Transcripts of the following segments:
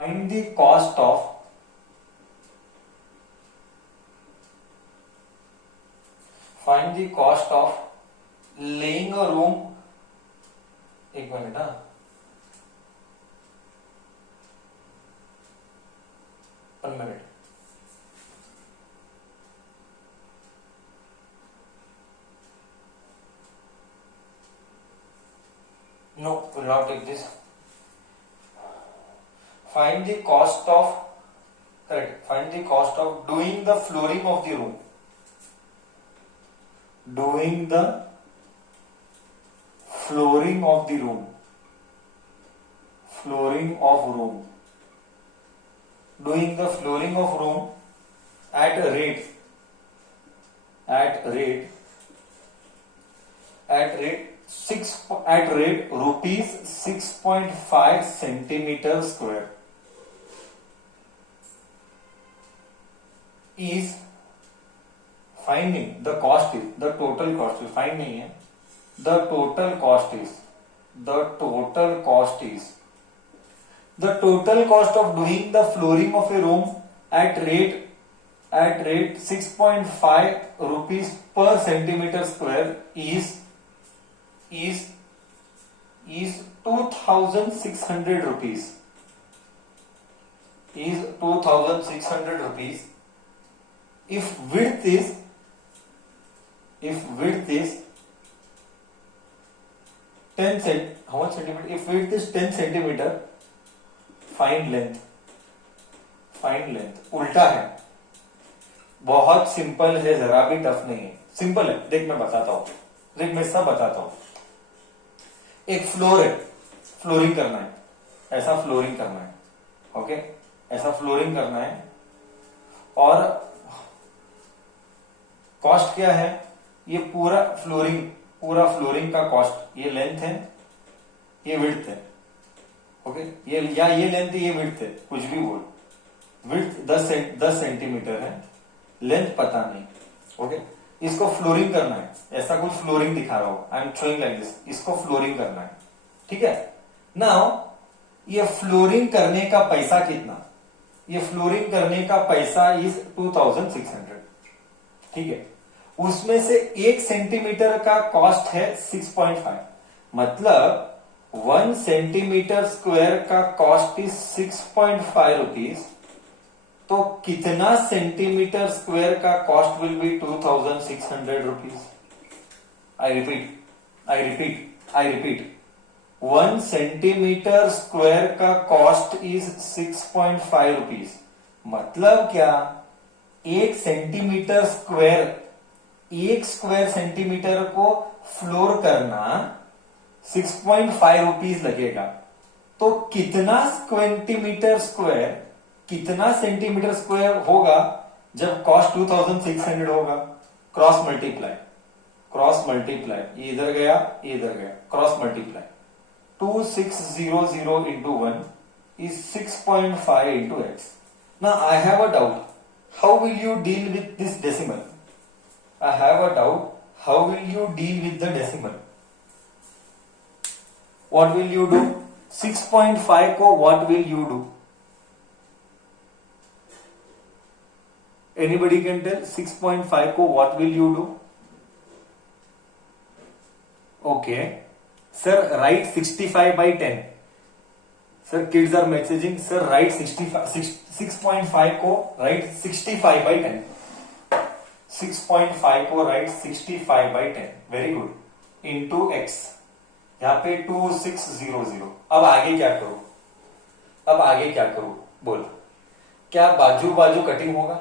Find the cost of laying a room. एक minute ना, one minute. No, will not take this. Find the cost of, correct, find the cost of doing the flooring of the room. Doing the flooring of the room. Flooring of room. Doing the flooring of room at rate rupees 6.5 centimeter square is finding the cost is the total cost is finding है the total cost of doing the flooring of a room at rate 6.5 rupees per centimeter square is 2600 rupees. Is 2600 rupees if width is 10 cent. How much centimeter? If width is 10 centimeter, find length. उल्टा है, बहुत simple है, जरा भी tough नहीं है, simple है. देख मैं बताता हूं, मैं सब बताता हूं. एक फ्लोर है, फ्लोरिंग करना है, ऐसा फ्लोरिंग करना है. ओके, ऐसा फ्लोरिंग करना है. और कॉस्ट क्या है? ये पूरा फ्लोरिंग का कॉस्ट, ये लेंथ है, ये विड्थ है. ओके, ये लेंथ है, ये विड्थ है, कुछ भी बोल. विड्थ 10 सेंटीमीटर है, लेंथ पता नहीं. ओके, इसको फ्लोरिंग करना है. ऐसा कुछ फ्लोरिंग दिखा रहा हूं, I am showing like this. इसको फ्लोरिंग करना है, ठीक है. नाउ ये फ्लोरिंग करने का पैसा कितना? ये फ्लोरिंग करने का पैसा इज 2600. ठीक है, उसमें से 1 सेंटीमीटर का कॉस्ट है 6.5. मतलब 1 सेंटीमीटर स्क्वायर का कॉस्ट इज 6.5 रुपीज. तो कितना सेंटीमीटर स्क्वायर का cost will be 2600 rupees. I repeat 1 centimetre square का कॉस्ट इज 6.5 रुपीज. मतलब क्या? 1 सेंटीमीटर स्क्वायर, 1 स्क्वायर सेंटीमीटर को फ्लोर करना 6.5 रुपीज लगेगा. तो कितना सेंटीमीटर स्क्वायर होगा जब कॉस्ट 2600 होगा? क्रॉस मल्टीप्लाई, ये इधर गया, cross multiply. 2600 into 1 is 6.5 into x. Now I have a doubt. How will you deal with this decimal? What will you do? 6.5 को what will you do? Anybody can tell? 6.5 को what will you do? Okay. Sir, write 65 by 10. Sir, kids are messaging. Sir, write 6.5 को write 65 by 10. 6.5 को write 65 by 10. Very good. Into x. यहाँ पे 2600. अब आगे क्या करूं? बोल. क्या बाजू कटिंग होगा?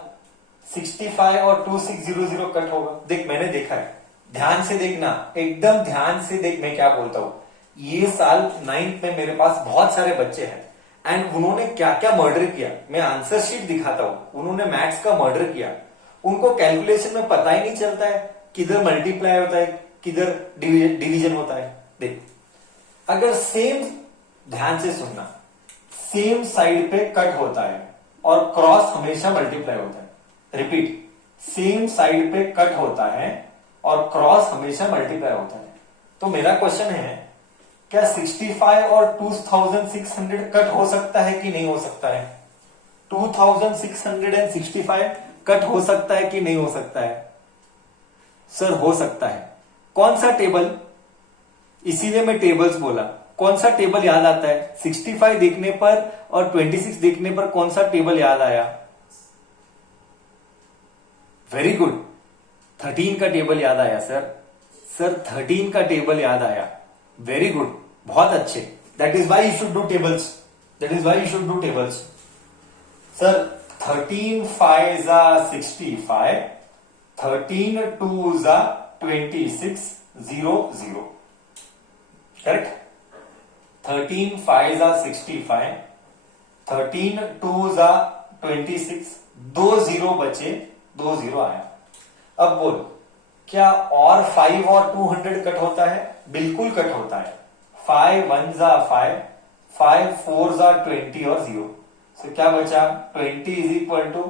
65 और 2600 कट होगा. देख, मैंने देखा है. ध्यान से देखना, एकदम ध्यान से देख मैं क्या बोलता हूं. ये साल 9th में मेरे पास बहुत सारे बच्चे हैं एंड उन्होंने क्या क्या मर्डर किया. मैं आंसर शीट दिखाता हूं. उन्होंने मैथ्स का मर्डर किया. उनको कैलकुलेशन में पता ही नहीं चलता है किधर मल्टीप्लाई होता है, किधर डिवीजन होता है. देख, अगर सेम, ध्यान से सुनना, सेम साइड पे कट होता है और क्रॉस हमेशा मल्टीप्लाई होता है. रिपीट, सेम साइड पे कट होता है और क्रॉस हमेशा मल्टीप्लाई होता है. तो मेरा क्वेश्चन है क्या 65 और 2600 कट हो सकता है कि नहीं हो सकता है? 2665 कट हो सकता है कि नहीं हो सकता है? सर हो सकता है। कौन सा टेबल? इसीलिए मैं टेबल्स बोला। कौन सा टेबल याद आता है? 65 देखने पर और 26 देखने पर कौन सा टेबल याद आया? वेरी गुड, 13 का टेबल याद आया सर। सर 13 का टेबल याद आया। वेरी गुड, बहुत अच्छे। That is why you should do tables. That is why you should do tables. Sir 13 5 जा 65, 13 2 जा 26, 0 0। करेक्ट? 13 5 जा 65, 13 2 जा 26, 2 0 बचे, 2 0 आया। अब बोल, क्या और 5 और 200 कट होता है? बिल्कुल कट होता है। 5 1 जा 5, 5 4 जा 20 और 0। तो क्या बचा? 20 is equal to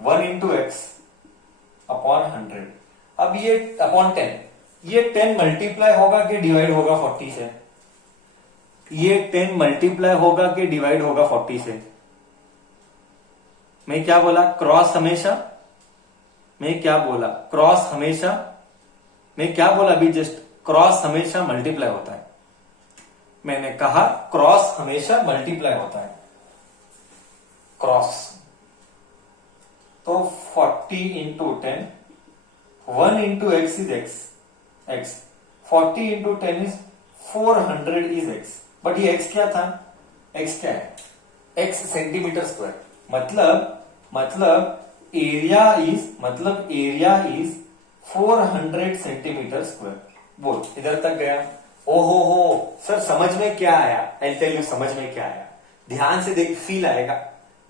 1 into X upon 100। अब ये अपॉन 10, ये 10 मल्टीप्लाई होगा कि डिवाइड होगा 40 से? ये 10 मल्टीप्लाई होगा कि डिवाइड होगा 40 से? मैं क्या बोला? क्रॉस हमेशा। मैं क्या बोला? क्रॉस हमेशा। मैं क्या बोला अभी जस्ट? क्रॉस हमेशा मल्टीप्लाई होता है। मैंने कहा क्रॉस हमेशा मल्टीप्लाई होता है। क्रॉस तो 40 into 10, 1 into x is x, 40 into 10 is 400 is x. But ये एक्स क्या था? एक्स क्या है? X centimetre square. मतलब एरिया इज 400 सेंटीमीटर स्क्वायर। बोल, इधर तक गया? ओहो हो सर, समझ में क्या आया? आई टेल यू समझ में क्या आया। ध्यान से देख, फील आएगा।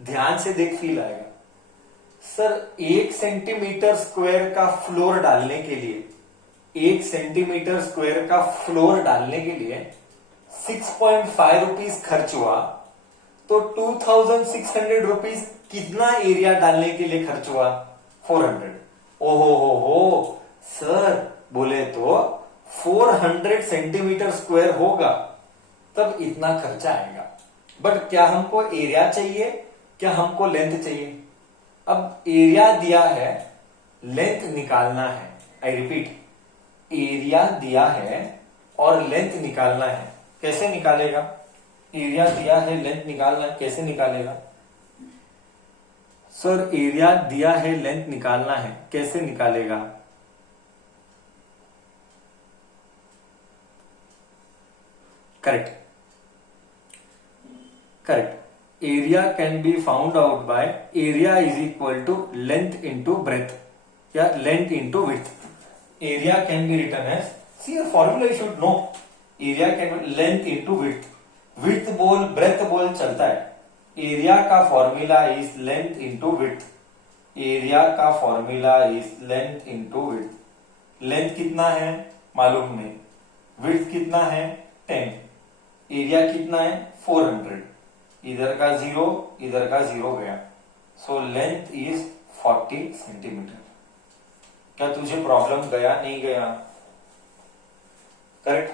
ध्यान से देख, फील आएगा। सर 1 सेंटीमीटर स्क्वायर का फ्लोर डालने के लिए, 1 सेंटीमीटर स्क्वायर का फ्लोर डालने के लिए 6.5 रुपीज खर्च हुआ, तो 2600 रुपीज कितना एरिया डालने के लिए खर्च हुआ? 400। ओहो हो सर, बोले तो 400 सेंटीमीटर स्क्वायर होगा तब इतना खर्चा आएगा। बट क्या हमको एरिया चाहिए, क्या हमको लेंथ चाहिए? अब एरिया दिया है, लेंथ निकालना है। आई रिपीट, एरिया दिया है और लेंथ निकालना है। कैसे निकालेगा? एरिया दिया है, लेंथ निकालना है, कैसे निकालेगा? सर एरिया दिया है, लेंथ निकालना है, कैसे निकालेगा? Correct, correct. Area can be found out by area is equal to length into breadth या length into width. Area can be written as, see your formula you should know. Area can be length into width. Width बोल, breadth बोल, चलता है। Area का formula is length into width. Area का formula is length into width. Length कितना है मालूम नहीं, विड्थ कितना है 10, एरिया कितना है 400। इधर का 0, इधर का 0 गया, सो लेंथ इज 40 सेंटीमीटर। क्या तुझे प्रॉब्लम गया नहीं गया? करेक्ट?